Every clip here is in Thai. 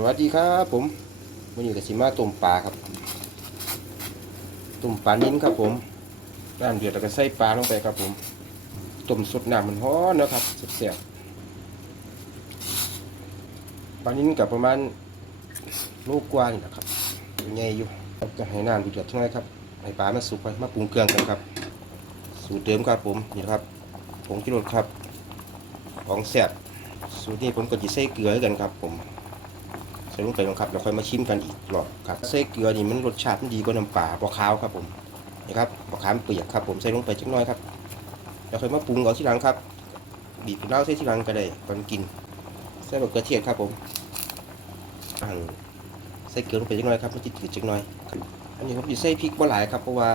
สวัสดีครับผมวันนี้ก็สิมาต้มปลาครับต้มปลานิ้นครับผมน้ำเดือดแล้วก็ใส่ปลาลงไปครับผมต้มสดน้ำมันร้อนนะครับเสียบปลานิ้นกับประมาณโลกกว่านี่แหละครับใหญ่อยู่ครับจะให้น้ำเดือดๆช่วงไหนครับให้ปลามันสุกไปมาปรุงเครื่องกันครับ สูตรเดิมครับผมนี่ครับผงกิโลครับของแซ่บสูตรนี้ผมก็จะใส่เกลือกันครับผม ส่ลงไปลงครับแล้วค่อยมาชิมกันอีกรอบครับใส่เกลือนี่มันรสชาติมันดีกว่าน้ำปลาปลาขาวครับผมนี่ครับปลาขามเปียกครับผมใส่ลงไปจักน้อยครับแล้วค่อยมาปรุงเอาทีหลังครับ บีบเหล้าใส่ทีหลังก็ได้ก่อนกินใส่มะเขือเทศครับผมอ่างใส่เกลือลงไปจักน้อยครับมันจะจืดจักน้อย อันนี้ผมจะใส่พริกบ่หลายครับเพราะว่า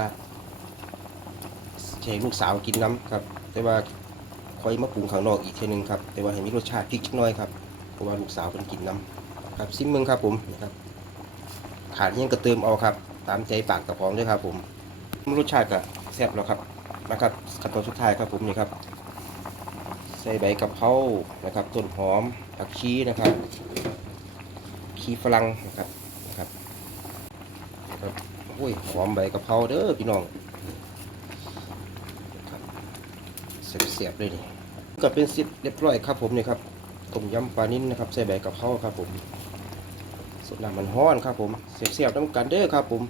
ให้ลูกสาวกินน้ำครับ แต่ว่าค่อยมาปรุงข้างนอกอีกทีนึงครับแต่ว่าให้มีรสชาติพริกจักน้อยครับเพราะว่าลูกสาวเป็นกินน้ำ ครับซิมเมืองครับผมนะครับขาดยังก็เติมเอาครับ ตามใจปากกระพองด้วยครับ ผมรสชาติก็แซ่บแล้วครับนะครับขั้นตอนสุดท้ายครับผมนี่ครับ ใส่ใบกะเพรานะครับต้นหอมผักชีนะครับชีฝรั่งนะครับนะครับนะครับอุ้ยหอมใบกะเพราเด้อพี่น้องครับเสียบๆเลยนี่ก็เป็นเสร็จเรียบร้อยครับผมนี่ครับ ต้มยำปลานิ่นนะครับใส่ใบกะเพราครับผมสดน้ำมันห้อนครับผมเสียบๆน้ำกันเด้อครับผม